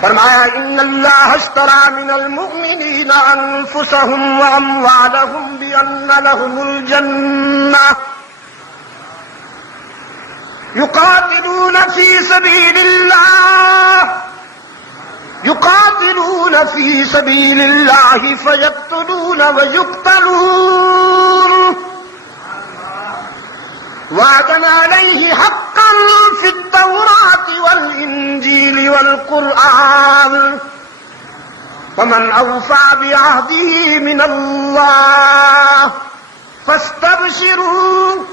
فرمایا ان اللہ اشترى من المؤمنین انفسهم واموالهم بان لهم الجنہ يقاتلون في سبيل الله فيقتلون ويقتلون وعدا عليه حقا في التوراة والإنجيل والقرآن ومن أوفى بعهده من الله فاستبشروا.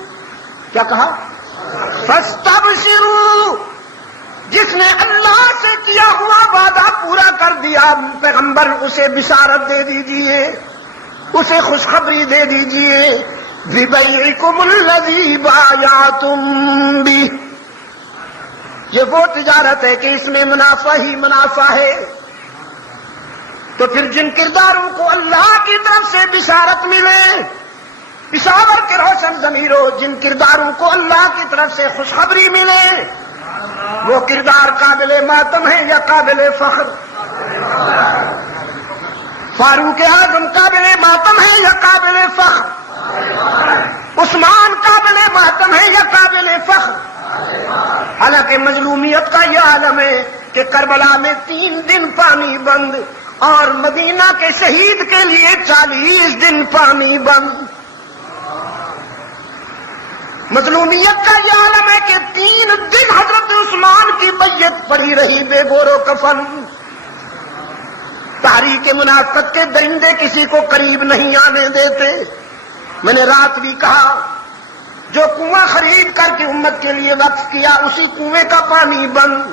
کیا کہا؟ فاستبشروا. جس نے اللہ سے کیا ہوا وعدہ پورا کر دیا پیغمبر اسے بشارت دے دیجئے، اسے خوشخبری دے دیجئے. بِبَيْعِكُمُ الَّذِي بَايَعْتُمْ بِهِ. یہ وہ تجارت ہے کہ اس میں منافع ہی منافع ہے. تو پھر جن کرداروں کو اللہ کی طرف سے بشارت ملے، پشاور کے روشن ضمیروں، جن کرداروں کو اللہ کی طرف سے خوشخبری ملے، وہ کردار قابل ماتم ہے یا قابل فخر؟ فاروق اعظم قابل ماتم ہے یا قابل فخر؟ عثمان قابل ماتم ہے یا قابل فخر؟ حالانکہ مظلومیت کا یہ عالم ہے کہ کربلا میں 3 دن پانی بند اور مدینہ کے شہید کے لیے 40 دن پانی بند. مظلومیت کا یہ عالم ہے کہ 3 دن حضرت عثمان کی بیعت پڑی رہی بے گور و کفن. تاریخ منافقت کے درندے کسی کو قریب نہیں آنے دیتے. میں نے رات بھی کہا جو کنواں خرید کر کے امت کے لیے وقف کیا اسی کنویں کا پانی بند،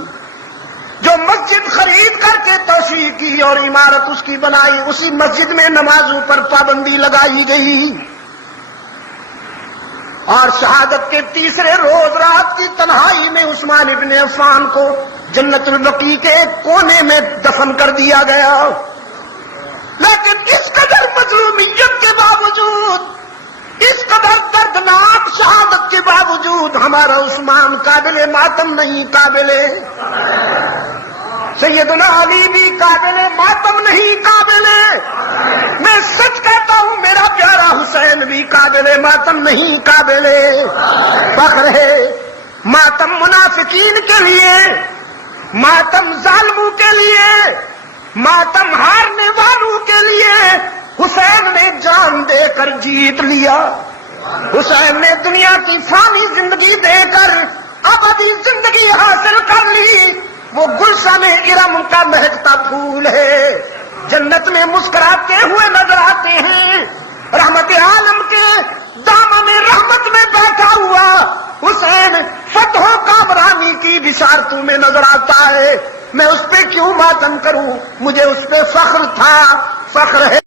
جو مسجد خرید کر کے توسیع کی اور عمارت اس کی بنائی اسی مسجد میں نمازوں پر پابندی لگائی گئی. اور شہادت کے تیسرے روز رات کی تنہائی میں عثمان ابن عفان کو جنت البقیع کے ایک کونے میں دفن کر دیا گیا. لیکن اس قدر مظلومیت کے باوجود، اس قدر دردناک شہادت کے باوجود ہمارا عثمان قابل ماتم نہیں، قابل سیدنا علی بھی قابل ماتم نہیں، قابل میں سچ کہتا ہوں میرا پیارا حسین بھی قابل ماتم نہیں، قابل فخر ہے. ماتم منافقین کے لیے، ماتم ظالموں کے لیے، ماتم ہارنے والوں کے لیے حسین نے جان دے کر جیت لیا. حسین نے دنیا کی فانی زندگی دے کر ابدی زندگی حاصل کر لی. وہ گلشن ارم کا مہکتا پھول ہے، جنت میں مسکراتے ہوئے نظر آتے ہیں. رحمت عالم کے دامن رحمت میں بیٹھا ہوا حسین فتح و کامرانی کی بشارتوں میں نظر آتا ہے. میں اس پہ کیوں ماتم کروں؟ مجھے اس پہ فخر تھا، فخر ہے.